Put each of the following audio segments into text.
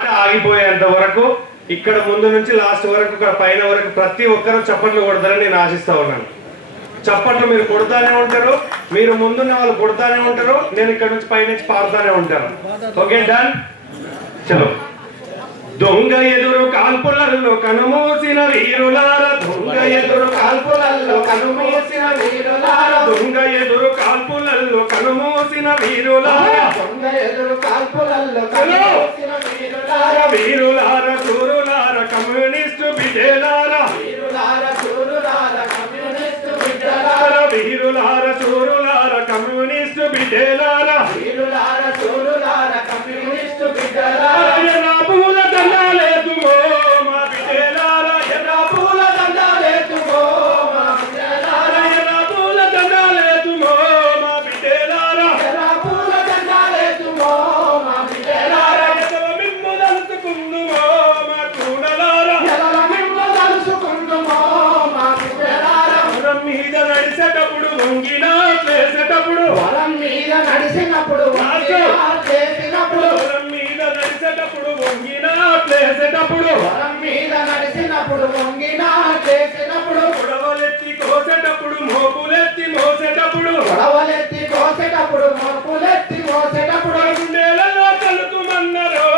ఆగిపోయేంత వరకు ఇక్కడ ముందు నుంచి లాస్ట్ వరకు ఇక్కడ పైన వరకు ప్రతి ఒక్కరూ చప్పట్లు కొడతారని నేను ఆశిస్తా ఉన్నాను. చప్పట్లు మీరు కొడతానే ఉంటారు, మీరు ముందున్న వాళ్ళు కొడతానే ఉంటారు, నేను ఇక్కడ నుంచి పైనుంచి పాడుతానే ఉంటాను. Okay, done. చలో. దొంగ ఎదురు కాల్పులల్లో కనుమూసిన వీరులార, దొంగ ఎదురు కాల్పులల్లో కనుమూసిన వీరులార, దొంగ ఎదురు కాల్పులల్లో కనుమూసిన వీరులార, దొంగ ఎదురు కాల్పులల్లో కనుమూసిన వీరులార, వీరులార సూరులార కమ్యూనిస్టు బిడ్డలార, వీరులార సూరులార కమ్యూనిస్టు బిడ్డలార, వీరులార సూరులార కమ్యూనిస్టు బిడ్డలార, వీరులార సూరులార కమ్యూనిస్టు బిడ్డలార. వరం మీద నడిచినప్పుడు చేసినప్పుడు, వరం మీద నడిచేటప్పుడు వంగినా చేసేటప్పుడు, వరం మీద నడిచినప్పుడు వంగినా చేసినప్పుడు, గొడవలెత్తి కోసేటప్పుడు మోపులెత్తి మోసేటప్పుడు, గొడవలెత్తి కోసేటప్పుడు మోపులెత్తి మోసేటప్పుడు, గుండెలలో కలుకుమన్నరో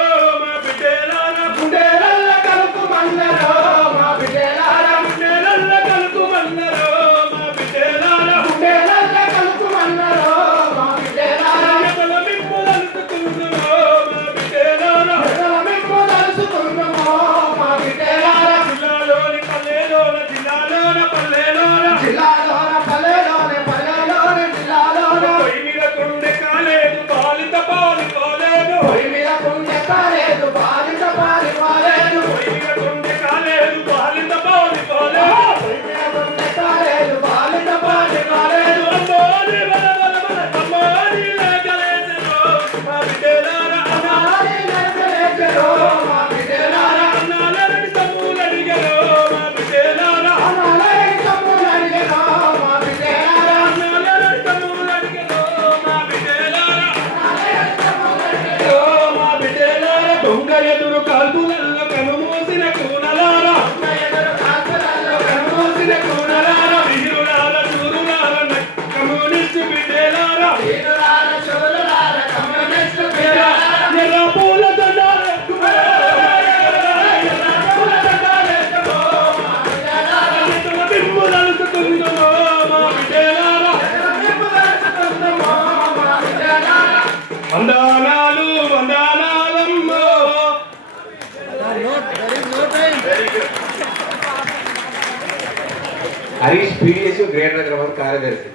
మా బిడ్డలారా, గుండెలలో కలుకుమన్నరో మా బిడ్డలారా, గుండెలలో కలుకుమన్నరో మా బిడ్డలారా, గుండెలలో కలుకుమన్నరో మా బిడ్డలారా, ఎదల మిమ్ము తలుచుకుందుమో మా బిడ్డలారా, ఎదల మిమ్ము తలుచుకుందుమో మా బిడ్డలారా, జిల్లాలోని పల్లెలోన జిల్లాలోన పల్లెలోన, జిల్లాలోన పల్లెలోన పల్లెలోన జిల్లాలోన, పొయ్యి మీద కొండె కాలేదు బాలిత పాలు పోలేదు, పొయ్యి మీద కుండె కాలేదు బాలిత పాలు పోలేదు, పొయ్యి మీద కొండె కాలేదు బాలిత పాలు పోలేదు, పొయ్యి మీద కుండె కాలేదు బాలిత పాలు పోలేదు, అమ్మోని బల బల బల అమ్మోని లేకలేసెనో మా బిడ్డలారా, అనాలి లేకలేసెనో మా బిడ్డలారా, అన్నాలని తమ్ములడిగెనో మా బిడ్డలారా, అనాలి తమ్ములడిగెనో మా బిడ్డలారా, అన్నాలని తమ్ములడిగెనో మా బిడ్డలారా, అనాలి తమ్ములడిగెనో మా బిడ్డలారా. దొంగ ఎదురు కాల్పులల్లో కనుమూసిన కూనలారా, ఎదురు కాల్పులలో కనుమూసిన కూనలారా, వీరులార చూరులార కమ్యూనిస్టు బిడ్డలారా, వీరులార శూరులార కమ్యూనిస్టు బిడ్డలారా, ఎర్ర పూల దండాలెత్తుకో, ఎర్ర పూల దండాలెత్తుకో మా బిడ్డలారా, ఎదల మిమ్ము తలుచుకుందుమో మా బిడ్డలారా, ఎదల మిమ్ము తలుచుకుందుమో మా బిడ్డలారా. వందనాలు వందనాలమ్మో. హరీష్ పీడిఎస్ గ్రేటర్ హైదరాబాద్ కార్యదర్శి.